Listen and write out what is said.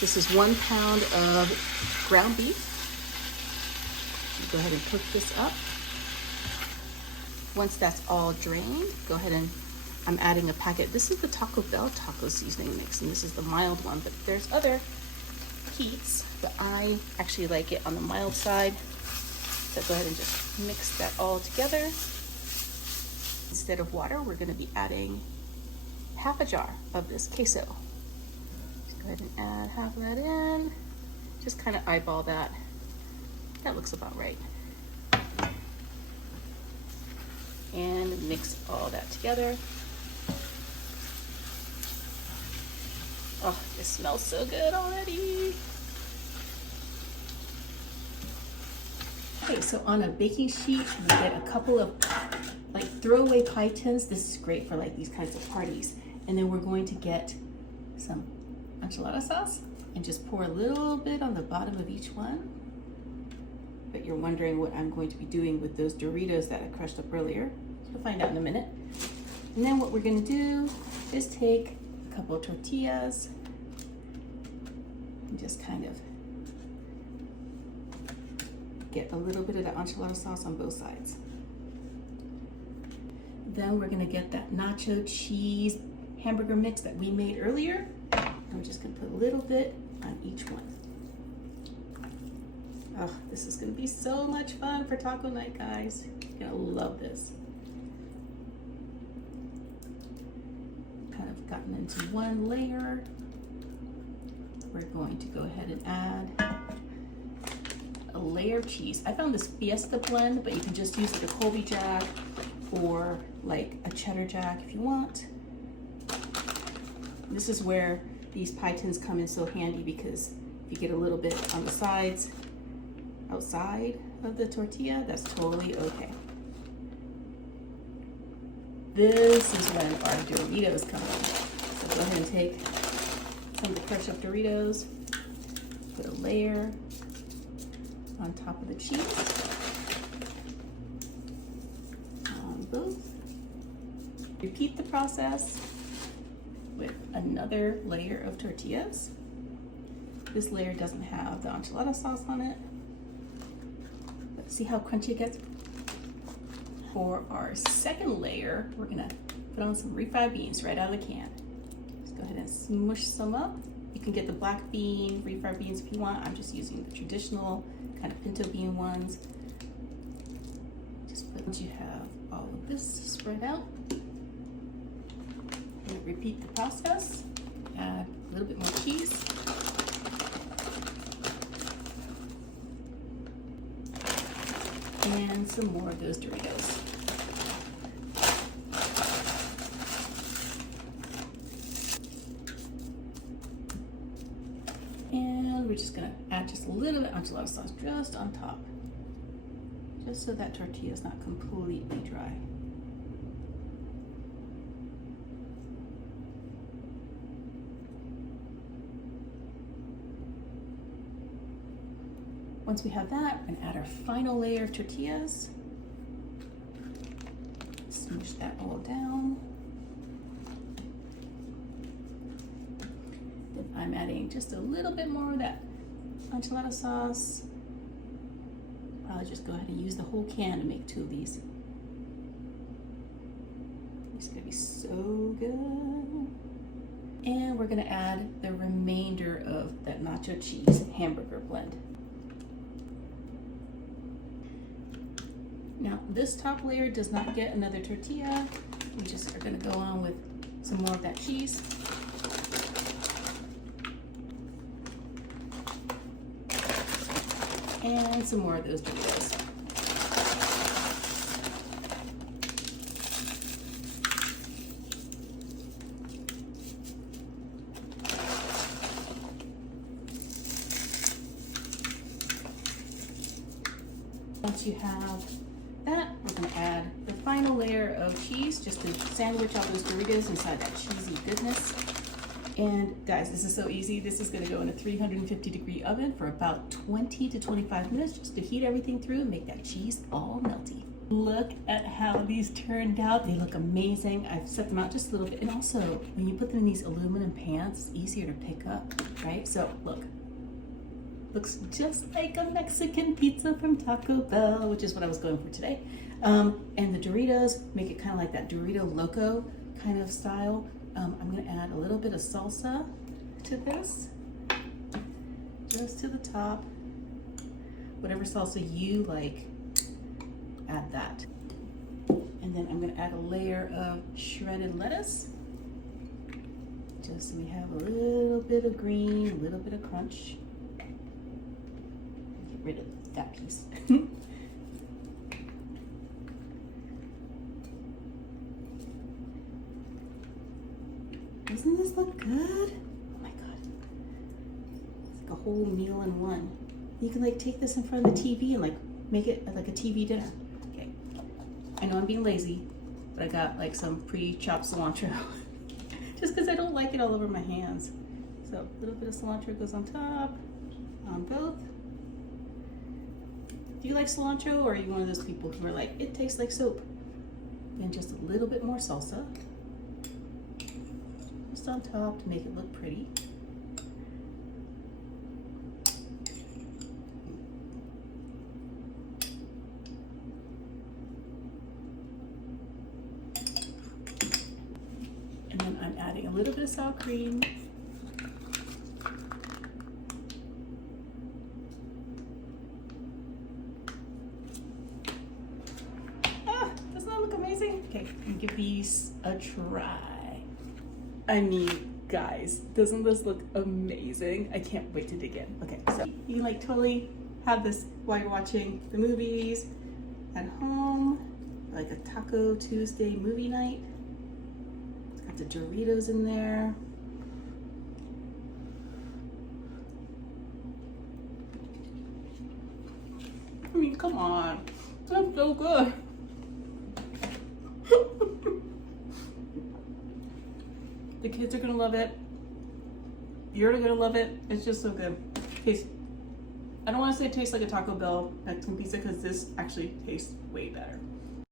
This is 1 pound of ground beef. Go ahead and cook this up. Once that's all drained, go ahead and I'm adding a packet. This is the Taco Bell taco seasoning mix, and this is the mild one, but there's other heats, but I actually like it on the mild side. So go ahead and just mix that all together. Instead of water, we're gonna be adding half a jar of this queso. Just go ahead and add half of that in. Just kind of eyeball that. That looks about right. And mix all that together. Oh, it smells so good already. Okay, so on a baking sheet, we get a couple of like throwaway pie tins. This is great for like these kinds of parties. And then we're going to get some enchilada sauce and just pour a little bit on the bottom of each one. But you're wondering what I'm going to be doing with those Doritos that I crushed up earlier. You'll find out in a minute. And then what we're gonna do is take a couple of tortillas and just kind of get a little bit of the enchilada sauce on both sides. Then we're gonna get that nacho cheese hamburger mix that we made earlier. And we're just gonna put a little bit on each one. Oh, this is gonna be so much fun for taco night, guys. You're gonna love this. Kind of gotten into one layer. We're going to go ahead and add a layer of cheese. I found this Fiesta blend, but you can just use like a Colby Jack or like a cheddar jack if you want. This is where these pie tins come in so handy, because if you get a little bit on the sides, outside of the tortilla, that's totally okay. This is when our Doritos come in. So go ahead and take some of the crushed up Doritos, put a layer on top of the cheese on both. Repeat the process with another layer of tortillas. This layer doesn't have the enchilada sauce on it. See how crunchy it gets? For our second layer, we're gonna put on some refried beans right out of the can. Just go ahead and smush some up. You can get the black bean refried beans if you want. I'm just using the traditional kind of pinto bean ones. Just put, once you have all of this spread out, and repeat the process. Add a little bit more cheese. And some more of those Doritos. And we're just gonna add just a little bit of enchilada sauce just on top, just so that tortilla is not completely dry. Once we have that, we're gonna add our final layer of tortillas. Smoosh that all down. Then I'm adding just a little bit more of that enchilada sauce. Probably just go ahead and use the whole can to make 2 of these. It's gonna be so good. And we're gonna add the remainder of that nacho cheese hamburger blend. Now, this top layer does not get another tortilla. We just are gonna go on with some more of that cheese. And some more of those Doritos. Once you have that, we're gonna add the final layer of cheese just to sandwich all those Doritos inside that cheesy goodness. And guys, this is so easy. This is gonna go in a 350-degree oven for about 20 to 25 minutes just to heat everything through and make that cheese all melty. Look at how these turned out. They look amazing. I've set them out just a little bit. And also, when you put them in these aluminum pans, it's easier to pick up, right? So look, looks just like a Mexican pizza from Taco Bell, which is what I was going for today. And the Doritos make it kind of like that Dorito Loco kind of style. I'm gonna add a little bit of salsa to this, just to the top. Whatever salsa you like, add that. And then I'm gonna add a layer of shredded lettuce, just so we have a little bit of green, a little bit of crunch. Get rid of that piece. Doesn't this look good? Oh my God. It's like a whole meal in one. You can like take this in front of the TV and like make it like a TV dinner. Okay. I know I'm being lazy, but I got like some pre-chopped cilantro just because I don't like it all over my hands. So a little bit of cilantro goes on top, on both. Do you like cilantro, or are you one of those people who are like, it tastes like soap? And just a little bit more salsa. Just on top to make it look pretty. And then I'm adding a little bit of sour cream. Ah, doesn't that look amazing? Okay, and give these a try. I mean, guys, doesn't this look amazing? I can't wait to dig in. Okay, so you can like totally have this while you're watching the movies at home, like a Taco Tuesday movie night. It's got the Doritos in there. I mean, come on, that's so good. The kids are gonna love it. You're gonna love it. It's just so good. Tastes, I don't wanna say it tastes like a Taco Bell Mexican pizza because this actually tastes way better.